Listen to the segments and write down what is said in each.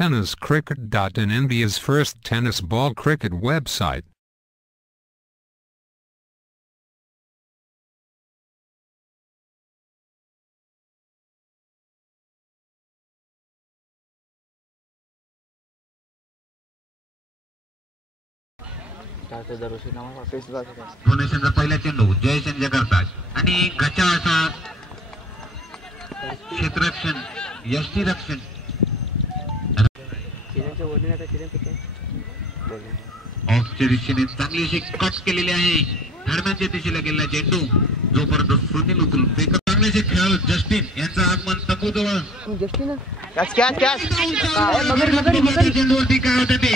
tenniscricket.in, India's first tennis ball cricket website. डोनेशनचा पहिला चेंडू जयचंद्र करतात आणि गचाचा क्षेत्ररक्षण यष्टीरक्षण ऑफच्या दिशेने चांगली अशी कट केलेली आहे. दरम्यानच्या दिशेला गेलेला चेंडू जोपर्यंत सुनील उचलून चांगलेचे खेळाडू जस्टिन यांचं आगमन तंबूजवळ चेंडूवरती काय होतं ते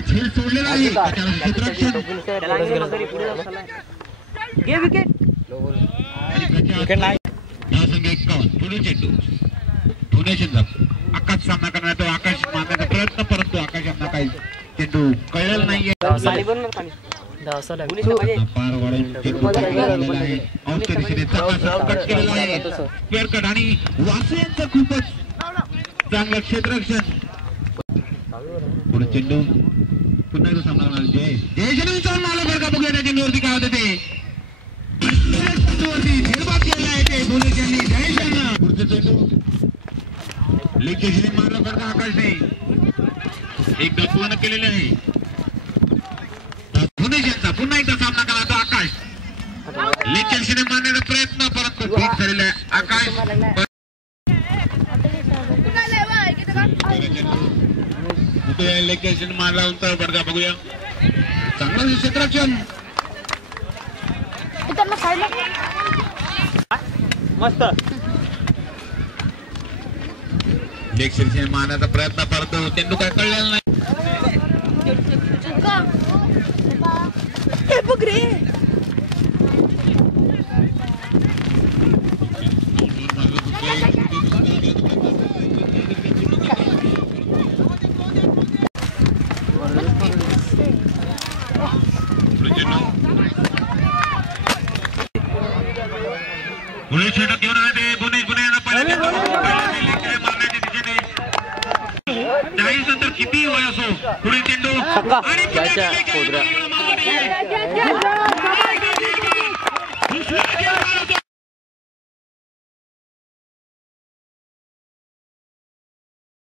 खेळ सोडलेला आहे. पुढे चेंडू डोनेशनचा आकाश सामना करणार तो आकाश मारण्याचा प्रयत्न परंतु आकाश यांना काही चेंडू कळलेला नाहीये. आणि वासू यांचं खूपच चांगलं क्षेत्ररक्षण. पुढे चेंडू पुन्हा एकदा सामना करणार जयशने विचारून आलं बरं का. बघूया त्या चेंडूवरती काय होतं ते निर्माण केलेलं आहे ते धोनीच्यांनी जयशना. पुढचं चेंडू लेगच्या दिशेने मारलं बरं का आकाशने. एकदा पूर्ण केलेले आहे. धोनीच्यांचा पुन्हा एकदा सामना करा तो आकाश. लेगच्या दिशेने मारण्याचा प्रयत्न परंतु ठीक झालेला आहे आकाश. लेगच्या दिशेने मारला होता बरं का. बघूया चांगलं क्षेत्ररक्षण मस्त. लेगच्या दिशेने मारण्याचा प्रयत्न परंतु चेंडू काय कळलेला नाही. पुढे षटक घेऊन आले गुन्हे मारण्याच्या दिशेने 40 नंतर किती वय असो पुढे चेंडू आणि